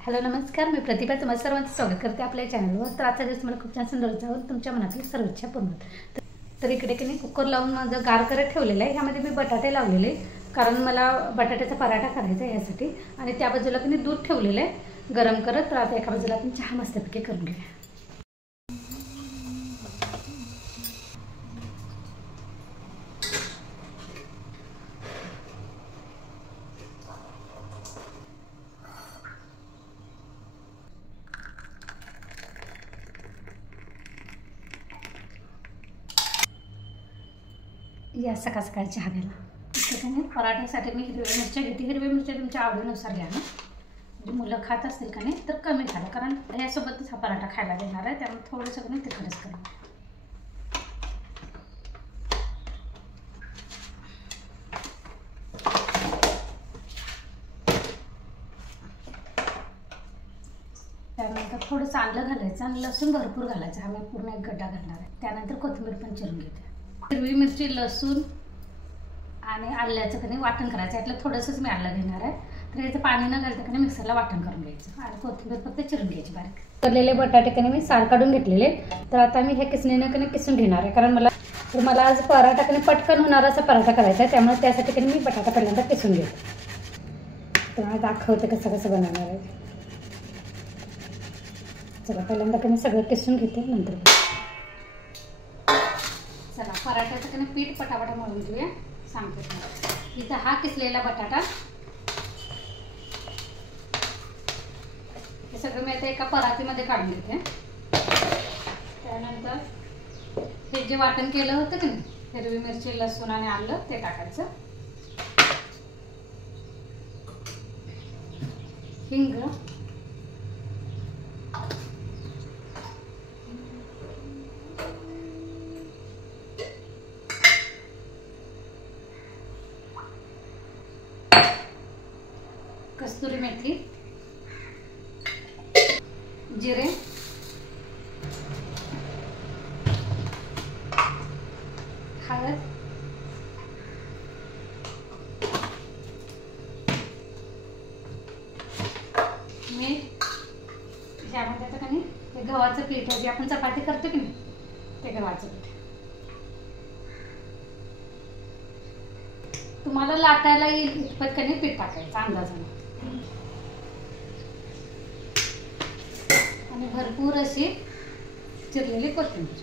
Hello नमस्कार, मी प्रतिभा तुम्हाला सर्वांचं स्वागत करते आपल्या चॅनलवर। तर आजचा दिवस मला खूप छान सुंदर जाऊन तुमच्या मनातली सर्व इच्छा पूर्ण तर इकडे की कुकर लावून माझं गार करत ठेवलेलं आहे। ह्यामध्ये मी बटाटे लावलेले, कारण मला बटाट्याचा पराठा करायचा आहे यासाठी। आणि त्या बाजूला की दूध ठेवलेलं आहे गरम करत। तर आता एका बाजूला आपण चहा मस्तपैकी करून घेऊया। या सकाळ सकाळी चहा घ्यायला पराठ्यासाठी मी हिरव्या मिरच्या घेते। हिरव्या मिरच्या तुमच्या आवडीनुसार घ्या ना, म्हणजे मुलं खात असतील का नाही तर कमी घाला, कारण ह्यासोबतच हा पराठा खायला देणार आहे, त्यामुळे थोडंसं कमी तिखटच करा। त्यानंतर थोडंसं आलं घालायचं आणि लसूण भरपूर घालायचं। हा मी पूर्ण एक गड्डा घालणार आहे। त्यानंतर कोथिंबीर पण चिरून घेते। हिरवी मिरची, लसूण आणि आल्याचं कणी वाटण करायचं। यातलं थोडंसंच मी आलं घेणार आहे। तर याचं पाणी न घालता कणी मिक्सरला वाटण करून घ्यायचं आणि कोथिंबीर फक्त चिरून घ्यायची बारीक। करलेले बटाटे कणी मी साल काढून घेतलेले। तर आता मी हे किसणीनं कणी किसून घेणार आहे, कारण मला आज पराठा कणी पटकन होणारा असा पराठा करायचा आहे, त्यामुळे त्यासाठी कणी मी बटाटा पहिल्यांदा किसून घेते। तर मला दाखवते कसं कसं बनवणार आहे। चला पहिल्यांदा कणी सगळं किसून घेते, नंतर चला पराठ्याचं कणी पीठ पटापटा मळून घेऊया। सांगते इथं हा किसलेला बटाटा, हे सगळं मी आता एका परातीमध्ये काढून घेते। त्यानंतर हे जे वाटण केलं होतं की नाही, हिरवी मिरची, लसूण आणि आलं, ते टाकायचं। हिंग, कस्तुरी मेथी, जिरे, हळद, मीठ। यामध्ये आता कणी हे गव्हाचं पीठ आहे, जे आपण चपाती करतो की नाही, ते गव्हाचं पीठ। तुम्हाला लाटायला येईल इतपत कणी पीठ टाकायचं अंदाजाने, आणि भरपूर अशी चिरलेली कोथिंबीर।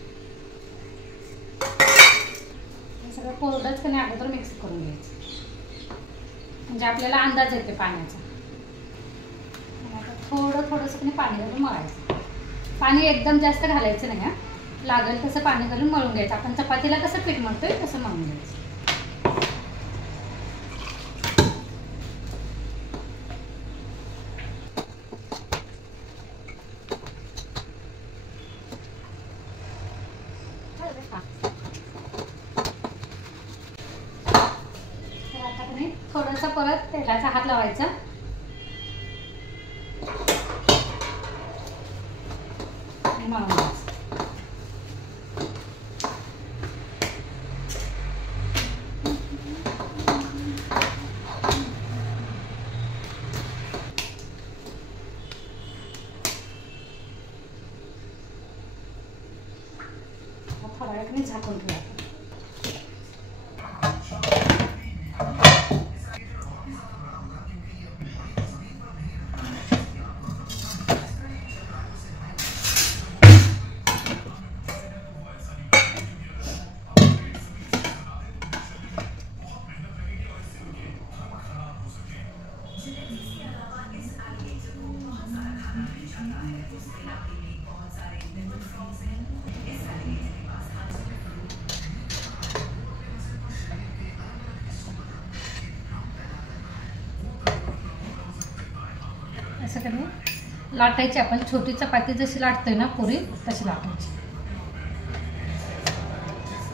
हे सगळं कोरडंच कणी अगोदर मिक्स करून घ्यायचं, म्हणजे आपल्याला अंदाज येते पाण्याचा। थोडं थोडंसं कणी पाणी घालून मळायचं। पाणी एकदम जास्त घालायचं नाही, लागेल तसं पाणी घालून मळून घ्यायचं। आपण चपातीला कसं पीठ मळतोय तसं मळून घ्यायचं। थोडासा परत तेलाचा हात लावायचा आणि मळून घ्यायचं। थोड्या वेळाने झाकून ठेवायचं। असं कधी लाटायची, आपण छोटी चपाती जशी लाटतोय ना पुरी, तशी लाटायची।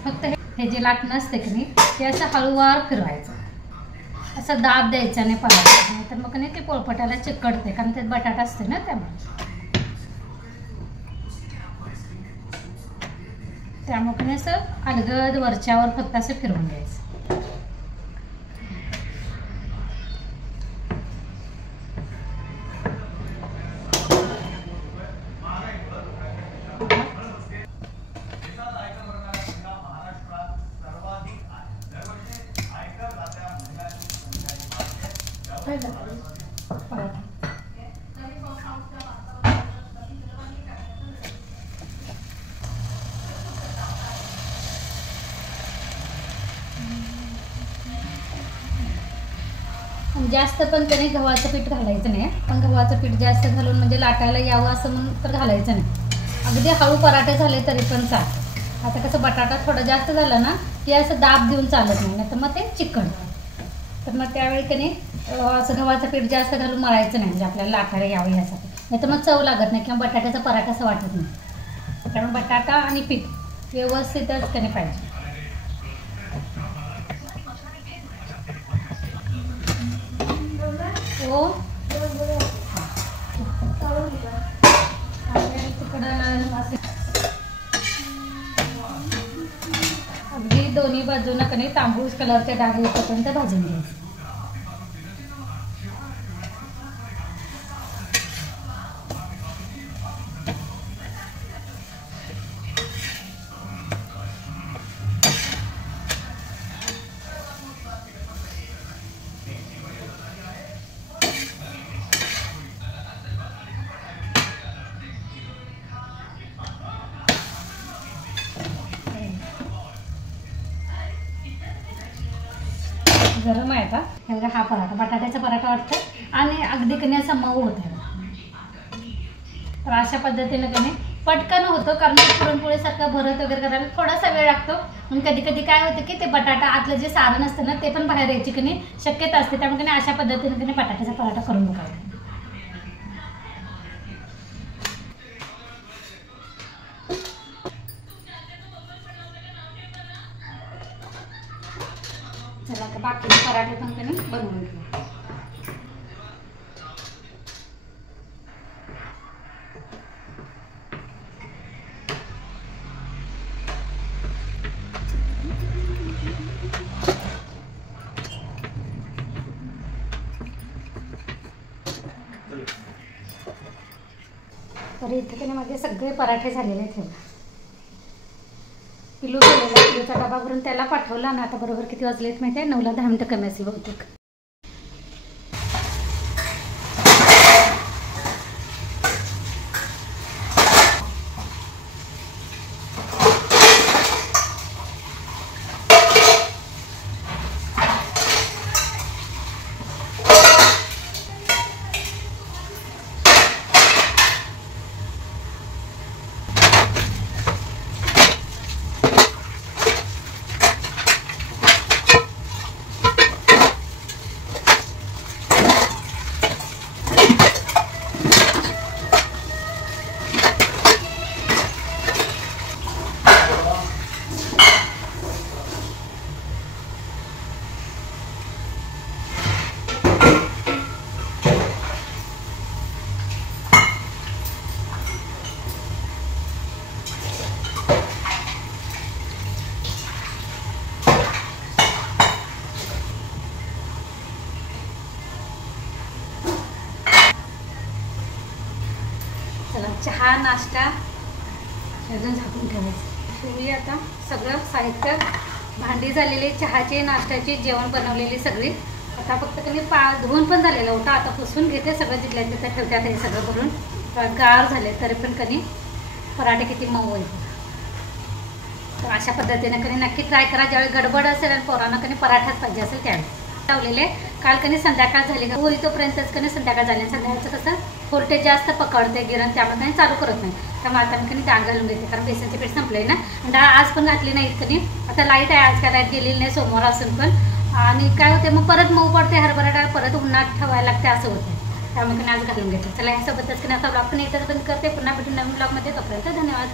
फक्त हे जे लाटणं असते की नाही, ते असं हळूवार फिरवायचं, असं दाब द्यायचा नाही पराठा, तर मग नाही ते पोळपटाला चिकटते, कारण त्यात बटाटा असते ना, त्यामुळे असं अलगद वरच्यावर फक्त असं फिरवून घ्यायचं। जास्त पण त्याने गव्हाचं पीठ घालायचं नाही, पण गव्हाचं पीठ जास्त घालून म्हणजे लाटायला यावं असं म्हणून तर घालायचं नाही. अगदी हळू पराठे झाले तरी पण चालतं. आता कसं बटाटा थोडा जास्त झाला ना की असं दाब देऊन चालत नाही, तर मग ते चिकटतं. तर मग त्यावेळी त्याने असं गव्हाचं पीठ जास्त घालून मळायचं नाही, म्हणजे आपल्याला लाटायला यावं यासाठी. नाही तर मग चव लागत नाही किंवा बटाट्याचा पराठा असं वाटत नाही. त्यामुळे बटाटा आणि पीठ व्यवस्थितच त्याने पाहिजे. हो अगदी दोन्ही बाजूनं कधी तांबूस कलरचे डाग येईपर्यंत भाजून घ्यायचे. गरम आहे का एवढा हा पराठा, बटाट्याचा पराठा वाटतं आणि अगदी कधी असा मऊ होत आहे. तर अशा पद्धतीनं कधी पटकन होतं, कारण पुरणपोळीसारखा भरत वगैरे करायला थोडासा वेळ लागतो. आणि कधी कधी काय होतं की ते बटाटा आतलं जे सारण असतं ना ते पण बाहेर यायची कधी शक्यता असते. त्यामुळे कधी अशा पद्धतीने कधी बटाट्याचा पराठा करून बघायचा. चला आता बाकीचे पराठे पण कधी बनवून घेऊ. तर इथे कधी माझे सगळे पराठे झालेले आहेत. पिलू गेलेला, पिलूचा डबा भरून त्याला पाठवला ना. आता बरोबर किती वाजलेत माहिती आहे? 9ला 10 मिनिटं कमी असेल बहुतेक. चला चहा नाश्ता सगळं झाकून ठेवायचं. तुम्ही आता सगळं साहित्य, भांडी झालेली, चहाचे नाश्त्याचे, जेवण बनवलेली सगळी. आता फक्त कधी धुवून पण झालेलं होतं, आता पुसून घेते सगळं, जिथल्या तिथं ठेवतात. हे सगळं करून गार झाले तरी पण कधी पराठे किती मऊ होईल. तर अशा पद्धतीने कधी नक्की ट्राय करा. ज्यावेळी गडबड असेल आणि पोरांना कधी पराठाच पाहिजे असेल त्यावेळी. लावलेले काल कधी संध्याकाळ झाली का होईल तोपर्यंतच कधी संध्याकाळ झाली. संध्याकाळचं कसं फोर्टे जास्त पकडते गिरण, त्यामुळे काही चालू करत नाही. त्यामुळे आता मी कधी डाळ घालून घेते, कारण बेसनचे पीठ संपले ना. डाळ आज पण घातली नाही कधी. आता लाईट आहे, आज काय लाईट गेलेली नाही सोमवार असून पण. आणि काय होते मग परत मऊ पडते हरभरा डाळ, परत उन्हात ठेवायला लागते, असं होतं. त्यामुळे कधी आज घालून घेते. चला ह्यासोबतच कधी असा ब्लॉग पण एकदा करते. पुन्हा भेटून नवीन ब्लॉगमध्ये. तोपर्यंत धन्यवाद.